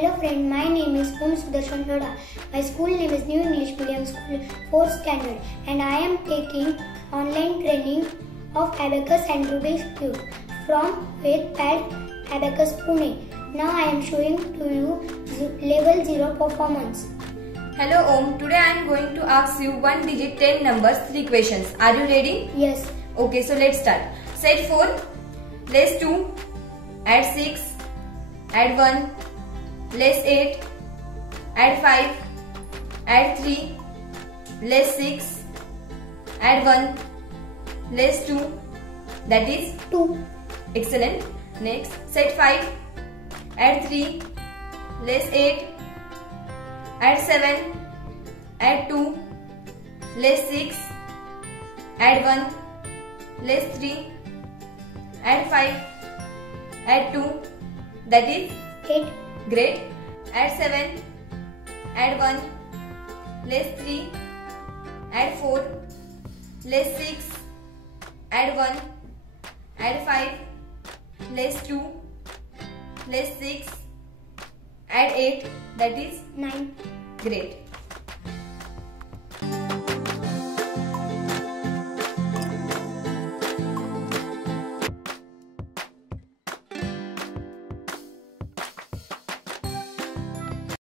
Hello friend, my name is Lodha. My school name is New English Medium School 4th Standard and I am taking online training of Abacus and Rubik's Cube from VEDPAD Abacus Pune. Now I am showing to you level 0 performance. Hello Om, today I am going to ask you 1 digit 10 numbers 3 questions. Are you ready? Yes. Okay, so let's start. Set 4, less 2, add 6, add 1, less 8, add 5, add 3, less 6, add 1, less 2, that is 2. Excellent. Next, set 5, add 3, less 8, add 7, add 2, less 6, add 1, less 3, add 5, add 2, that is 8. Great. Add 7, add 1, less 3, add 4, less 6, add 1, add 5, less 2, less 6, add 8, that is 9. Great.